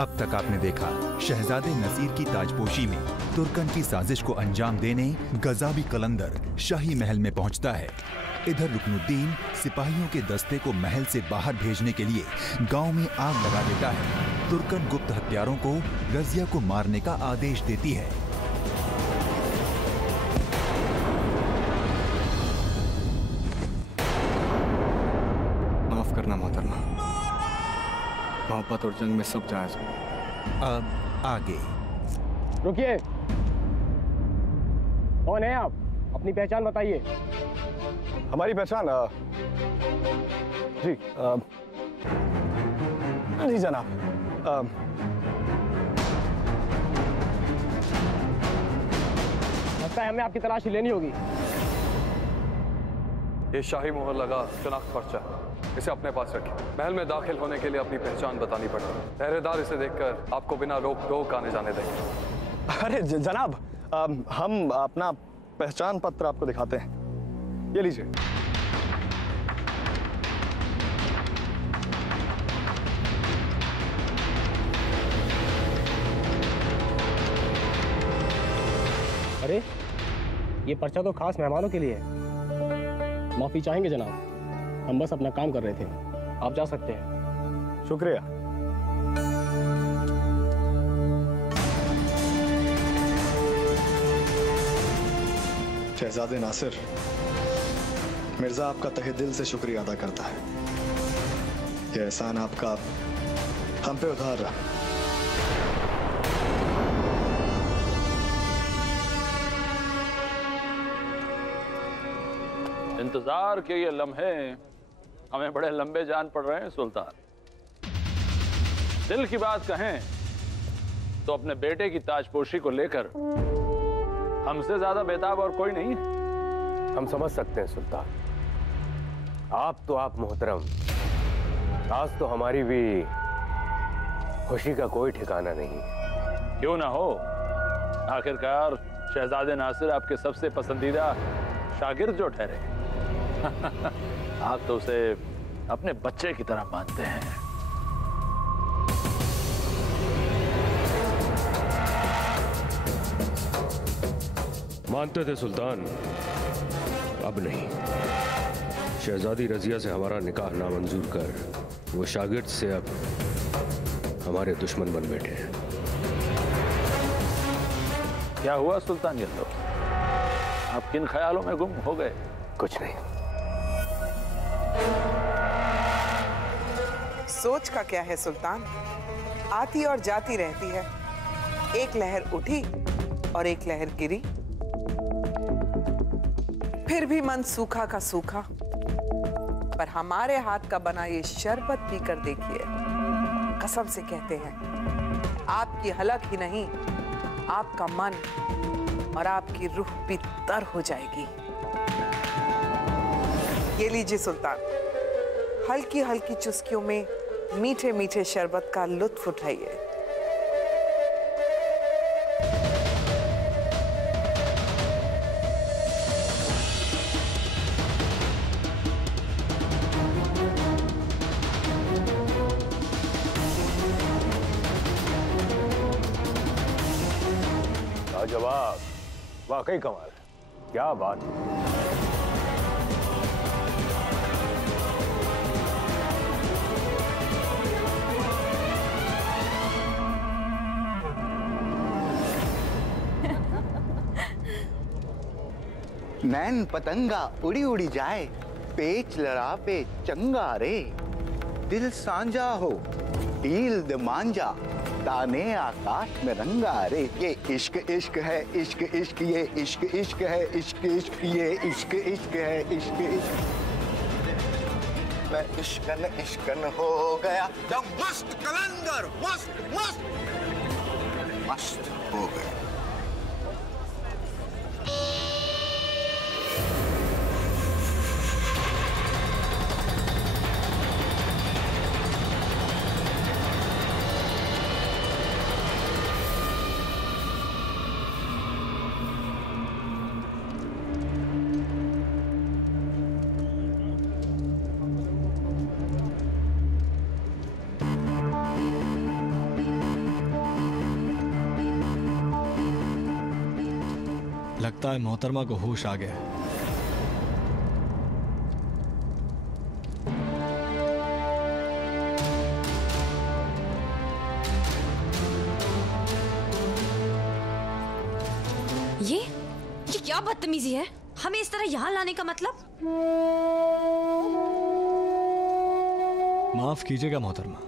अब तक आपने देखा शहजादे नसीर की ताजपोशी में तुर्कन की साजिश को अंजाम देने गजाबी कलंदर शाही महल में पहुंचता है। इधर रुकनुद्दीन सिपाहियों के दस्ते को महल से बाहर भेजने के लिए गांव में आग लगा देता है। तुर्कन गुप्त हत्यारों को रजिया को मारने का आदेश देती है। माफ करना मोहतरमा, मोहब्बत और जंग में सब जायज है। अब आगे। रुकिए, कौन है आप? अपनी पहचान बताइए। हमारी पहचान जी जी जनाब, लगता है हमें आपकी तलाशी लेनी होगी। ये शाही मोहर लगा शनाख्त पर्चा, इसे अपने पास रखिए। महल में दाखिल होने के लिए अपनी पहचान बतानी पड़ती है। पहरेदार इसे देखकर आपको बिना रोक टोक आने जाने देंगे। अरे जनाब, हम अपना पहचान पत्र आपको दिखाते हैं, ये लीजिए। अरे ये पर्चा तो खास मेहमानों के लिए है। माफी चाहेंगे जनाब, हम बस अपना काम कर रहे थे। आप जा सकते हैं। शुक्रिया। शहजादे नासिर, मिर्जा आपका तहे दिल से शुक्रिया अदा करता है। यह एहसान आपका हम पे उधार रहा। इंतजार के ये लम्हे हमें बड़े लंबे जान पड़ रहे हैं सुल्तान। दिल की बात कहें तो अपने बेटे की ताजपोशी को लेकर हमसे ज्यादा बेताब और कोई नहीं है। हम समझ सकते हैं सुल्तान, आप मोहतरम, आज तो हमारी भी खुशी का कोई ठिकाना नहीं। क्यों ना हो, आखिरकार शहजादे नासिर आपके सबसे पसंदीदा शागिर्द जो ठहरे। आप तो उसे अपने बच्चे की तरह मानते हैं। मानते थे सुल्तान, अब नहीं। शहजादी रजिया से हमारा निकाह नामंजूर कर वो शागिर्द से अब हमारे दुश्मन बन बैठे हैं। क्या हुआ सुल्तान, ये तो आप किन ख्यालों में गुम हो गए? कुछ नहीं। सोच का क्या है सुल्तान, आती और जाती रहती है। एक लहर उठी और एक लहर गिरी, फिर भी मन सूखा का सूखा। पर हमारे हाथ का बना ये शरबत पीकर देखिए, कसम से कहते हैं आपकी हलक ही नहीं, आपका मन और आपकी रूह भी तर हो जाएगी। ये लीजिए सुल्तान, हल्की हल्की चुस्कियों में मीठे मीठे शरबत का लुत्फ उठाइए। जवाब वाकई कमाल है, क्या बात है। नैन पतंगा उड़ी उड़ी जाए, पेच लड़ा पे चंगा रे। दिल सांझा हो ढील द मांझा, ताने आकाश में रंगा रे। ये इश्क इश्क है, इश्क इश्क, ये इश्क इश्क है, इश्क इश्क, ये इश्क इश्क है, इश्क इश्क। मैं इश्कन हो गया, जब मस्त कलंदर मस्त मस्त मस्त हो गया। लगता है मोहतरमा को होश आ गया है। ये क्या बदतमीजी है? हमें इस तरह यहाँ लाने का मतलब? माफ कीजिएगा मोहतरमा,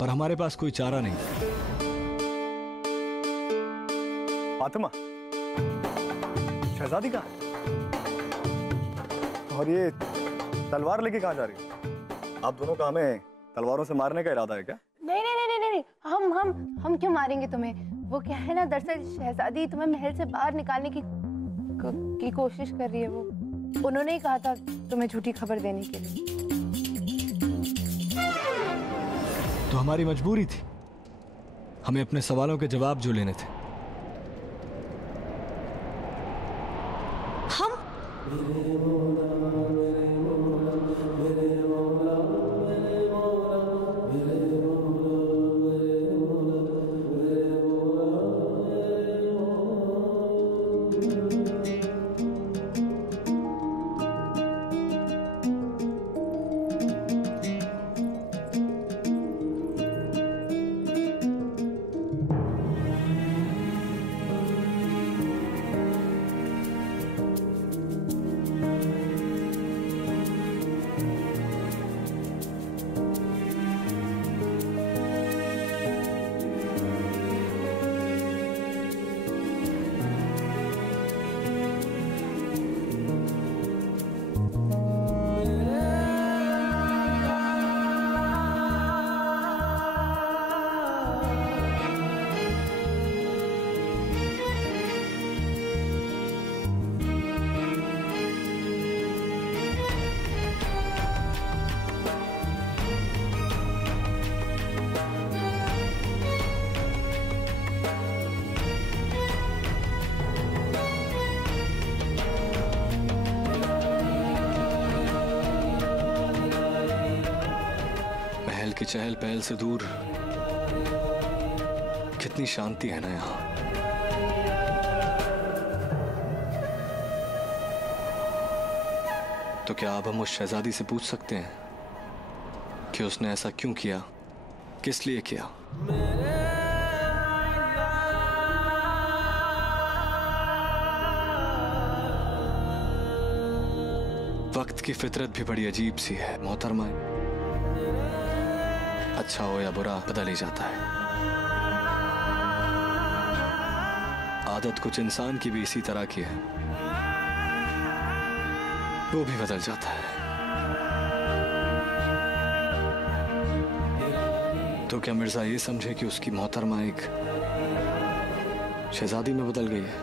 पर हमारे पास कोई चारा नहीं। फातिमा, शहजादी कहाँ? और ये तलवार लेके कहाँ जा रही है? आप दोनों का हमें तलवारों से मारने का इरादा है क्या? नहीं नहीं नहीं नहीं नहीं, हम क्यों मारेंगे तुम्हें? वो क्या है ना, दरअसल शहजादी तुम्हें महल से बाहर निकालने की कोशिश कर रही है। वो उन्होंने ही कहा था तुम्हें झूठी खबर देने के लिए। तो हमारी मजबूरी थी, हमें अपने सवालों के जवाब जो लेने थे। हम की चहल पहल से दूर कितनी शांति है ना यहाँ। तो क्या अब हम उस शहजादी से पूछ सकते हैं कि उसने ऐसा क्यों किया, किस लिए किया? वक्त की फितरत भी बड़ी अजीब सी है मोहतरमा। अच्छा हो या बुरा बदल ही जाता है। आदत कुछ इंसान की भी इसी तरह की है, वो भी बदल जाता है। तो क्या मिर्जा ये समझे कि उसकी मोहतरमा एक शहजादी में बदल गई है?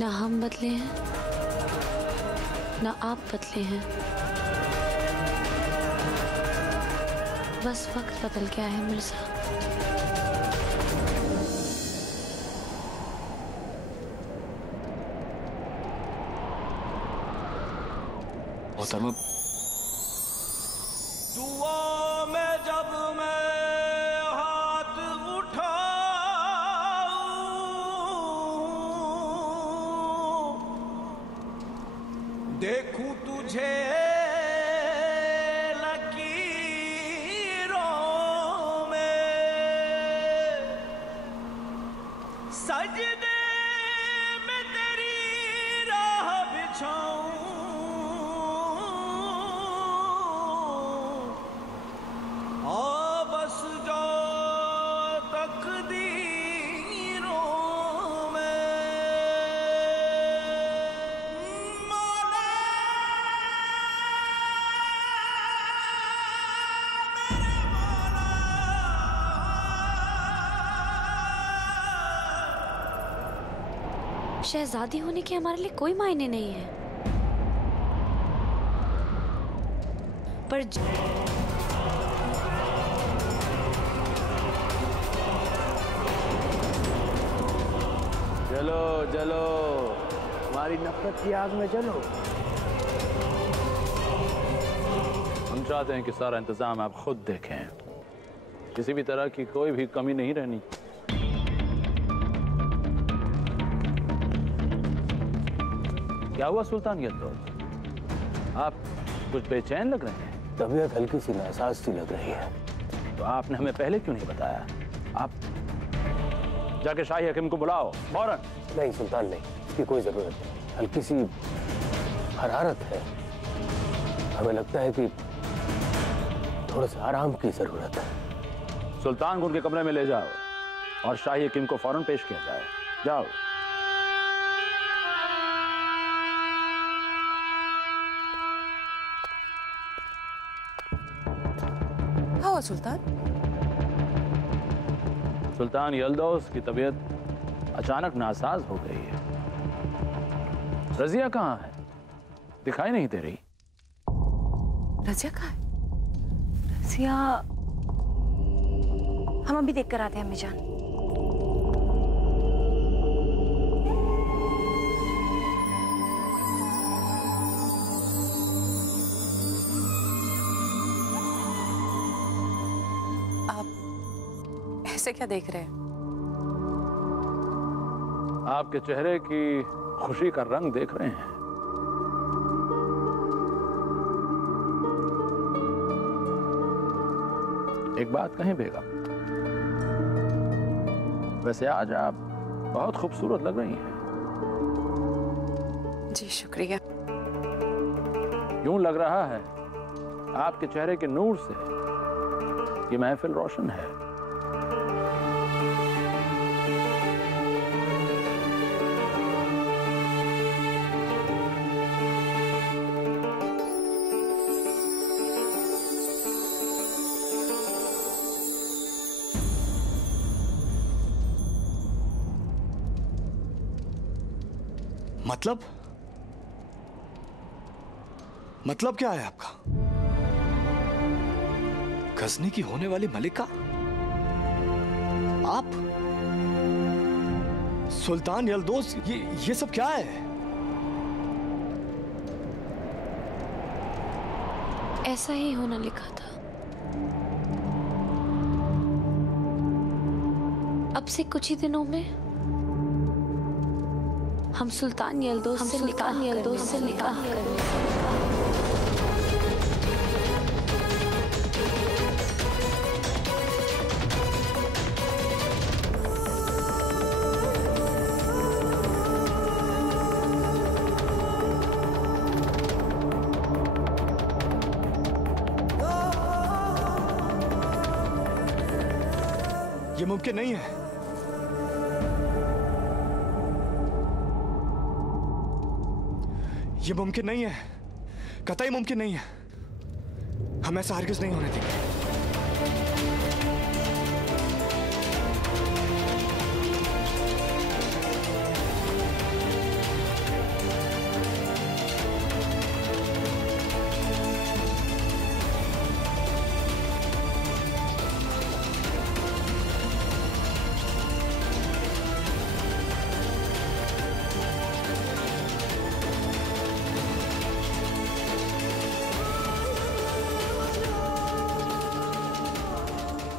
ना हम बदले हैं ना आप बदले हैं, बस वक्त बदल गया है मिर्जा। मोहतरमा, दुआ में जब मैं हाथ उठाऊं, देखूं तुझे लकीरों में, सजदे में तेरी राह बिछाऊं, बस जो तकदीरों में। मौला मेरे मौला, शहजादी होने के हमारे लिए कोई मायने नहीं है, पर चलो चलो, हमारी नफरत की आग में चलो। हम चाहते हैं कि सारा इंतजाम आप खुद देखें। किसी भी तरह की कोई भी कमी नहीं रहनी। क्या हुआ सुल्तान यल्दौज? आप कुछ बेचैन लग रहे हैं। तबीयत हल्की सी नासाज सी लग रही है। तो आपने हमें पहले क्यों नहीं बताया? आप जाके शाही हकीम को बुलाओ फौरन। नहीं सुल्तान नहीं, इसकी कोई जरूरत नहीं। हल्की सी हरारत है, हमें लगता है कि थोड़ा सा आराम की जरूरत है। सुल्तान को उनके कमरे में ले जाओ और शाही हकीम को फौरन पेश किया जाए। जाओ। क्या हुआ सुल्तान? सुल्तान यल्दौज की तबीयत अचानक नासाज हो गई है। रजिया कहाँ है? दिखाई नहीं दे रही। रजिया कहाँ है? रजिया हम अभी देख कर आते हैं अम्मी जान। आप ऐसे क्या देख रहे हैं? आपके चेहरे की खुशी का रंग देख रहे हैं। एक बात कहें बेगम, वैसे आज आप बहुत खूबसूरत लग रही हैं। जी शुक्रिया। यूं लग रहा है आपके चेहरे के नूर से ये महफिल रोशन है। मतलब क्या है आपका? गजनी की होने वाली मलिका आप? सुल्तान यल्दौज, ये सब क्या है? ऐसा ही होना लिखा था। अब से कुछ ही दिनों में हम सुल्तान यल्दौज से निकाह करेंगे। ये मुमकिन नहीं है। ये मुमकिन नहीं है, कतई मुमकिन नहीं है। हम ऐसा हरगिज़ नहीं होने देंगे।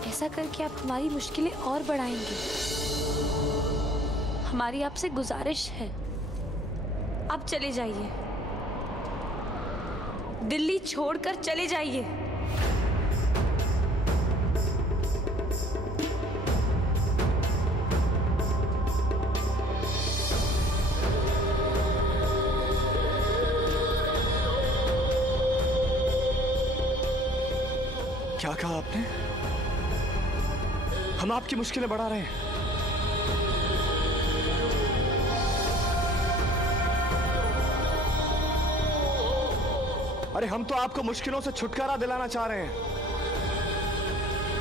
ऐसा करके आप हमारी मुश्किलें और बढ़ाएंगे। हमारी आपसे गुजारिश है, आप चले जाइए, दिल्ली छोड़कर चले जाइए। क्या कहा आपने? हम आपकी मुश्किलें बढ़ा रहे हैं। अरे हम तो आपको मुश्किलों से छुटकारा दिलाना चाह रहे हैं।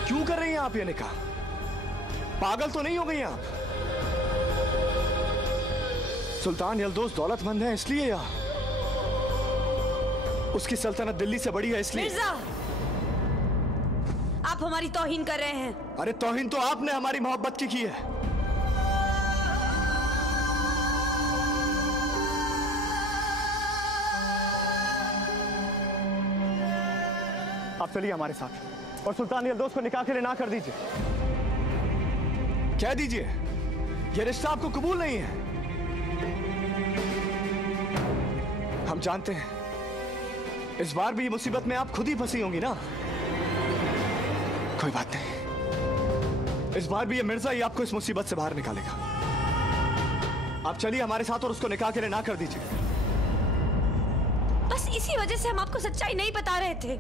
क्यों कर रही हैं आप ये निकाह? पागल तो नहीं हो गई आप? सुल्तान यल्दौज दौलतमंद है इसलिए, या उसकी सल्तनत दिल्ली से बड़ी है इसलिए? मिर्जा, आप हमारी तौहीन कर रहे हैं। अरे तौहीन तो आपने हमारी मोहब्बत की है। आप चलिए हमारे साथ और सुल्तान यल्दोस को निकाह के लिए ना कर दीजिए। कह दीजिए ये रिश्ता आपको कबूल नहीं है। हम जानते हैं इस बार भी ये मुसीबत में आप खुद ही फंसी होंगी ना। कोई बात नहीं, इस बार भी ये मिर्जा ही आपको इस मुसीबत से बाहर निकालेगा। आप चलिए हमारे साथ और उसको निकाह के लिए ना कर दीजिए। बस इसी वजह से हम आपको सच्चाई नहीं बता रहे थे।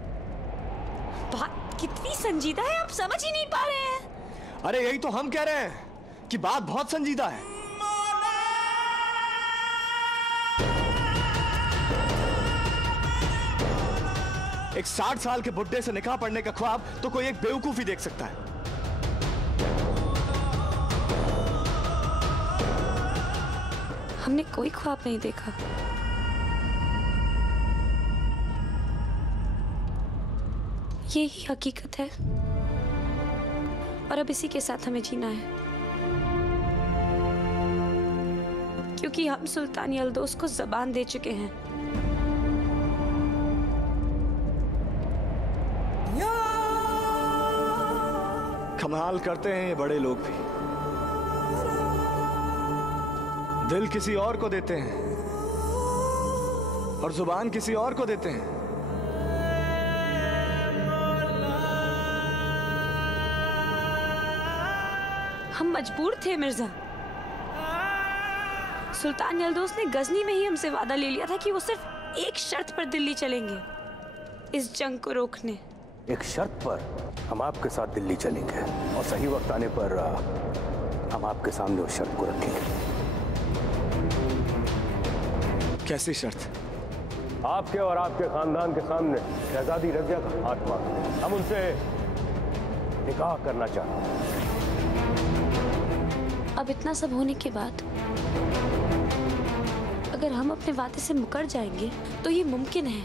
बात कितनी संजीदा है आप समझ ही नहीं पा रहे हैं। अरे यही तो हम कह रहे हैं कि बात बहुत संजीदा है। एक 60 साल के बुड्ढे से निकाह पढ़ने का ख्वाब तो कोई एक बेवकूफ ही देख सकता है। हमने कोई ख्वाब नहीं देखा। यही हकीकत है और अब इसी के साथ हमें जीना है, क्योंकि हम सुल्तान यल्दोस को ज़बान दे चुके हैं। कमाल करते हैं ये बड़े लोग भी, दिल किसी और को देते हैं और जुबान किसी और को देते हैं। हम मजबूर थे मिर्जा। सुल्तान यल्दोस ने गजनी में ही हमसे वादा ले लिया था कि वो सिर्फ एक शर्त पर दिल्ली चलेंगे, इस जंग को रोकने। एक शर्त पर हम आपके साथ दिल्ली चलेंगे और सही वक्त आने पर हम आपके सामने उस शर्त को रखेंगे। कैसी शर्त? आपके और आपके खानदान के सामने शहजादी रजिया का हाथ मांगते, हम उनसे निकाह करना चाहते हैं। अब इतना सब होने के बाद अगर हम अपने वादे से मुकर जाएंगे तो ये मुमकिन है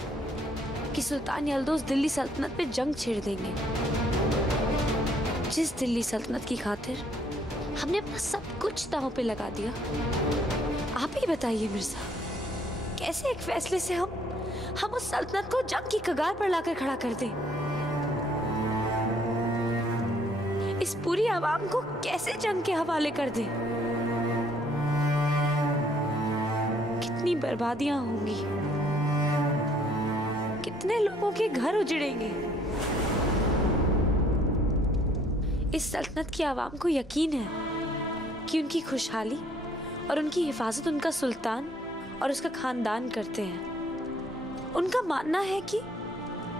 कि सुल्तान यल्दोस दिल्ली सल्तनत पे जंग छेड़ देंगे, जिस दिल्ली सल्तनत की खातिर हमने अपना सब कुछ दांव पे लगा दिया। आप ही बताइए मिर्जा, कैसे एक फैसले से हम उस सल्तनत को जंग की कगार पर लाकर खड़ा कर दें? इस पूरी आवाम को कैसे जंग के हवाले कर दें? कितनी बर्बादियां होंगी, कितने लोगों के घर उजड़ेंगे। इस सल्तनत की आवाम को यकीन है कि उनकी खुशहाली और उनकी हिफाजत उनका सुल्तान और उसका खानदान करते हैं। उनका मानना है कि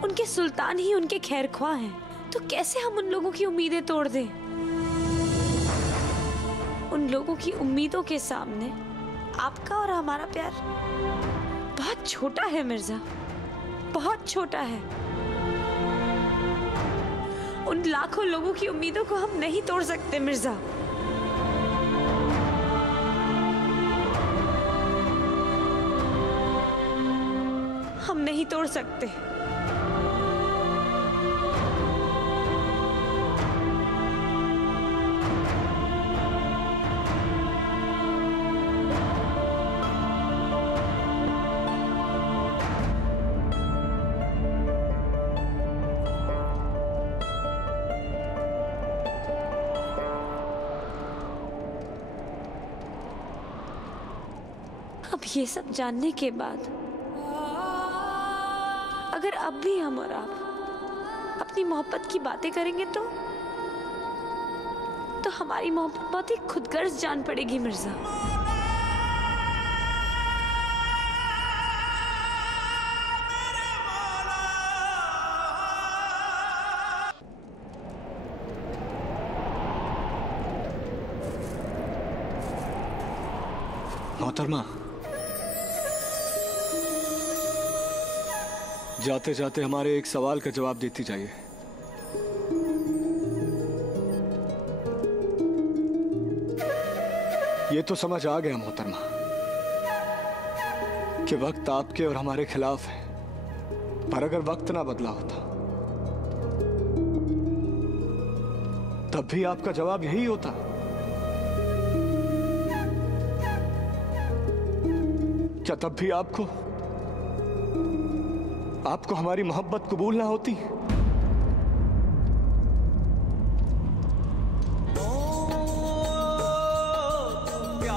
उनके सुल्तान ही उनके खैरख्वाह हैं, तो कैसे हम उन लोगों की उम्मीदें तोड़ दें? उन लोगों की उम्मीदों के सामने आपका और हमारा प्यार बहुत छोटा है मिर्जा, बहुत छोटा है। उन लाखों लोगों की उम्मीदों को हम नहीं तोड़ सकते मिर्जा। हम नहीं तोड़ सकते। अब ये सब जानने के बाद अगर अब भी हम और आप अपनी मोहब्बत की बातें करेंगे तो हमारी मोहब्बत बहुत ही खुदगर्ज जान पड़ेगी मिर्जा। मोहतरमा, जाते जाते हमारे एक सवाल का जवाब देती जाइए। ये तो समझ आ गया मोहतरमा कि वक्त आपके और हमारे खिलाफ है, पर अगर वक्त ना बदला होता तब भी आपका जवाब यही होता। क्या तब भी आपको हमारी मोहब्बत कबूल ना होती?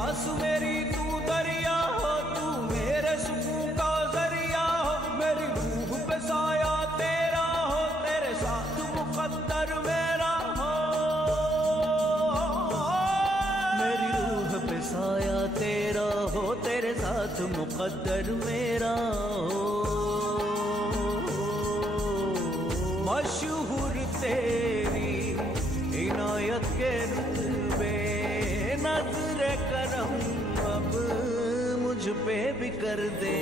सांस मेरी तू दरिया हो, तू मेरे सुकून का जरिया हो, मेरी रूह पे साया तेरा हो, तेरे साथ मुकद्दर मेरा हो, मेरी रूह पे साया तेरा हो, तेरे साथ मुकद्दर मेरा हो। मशहूर तेरी इनायत के रुतबे, नज़्र करम अब मुझ पे भी कर दे।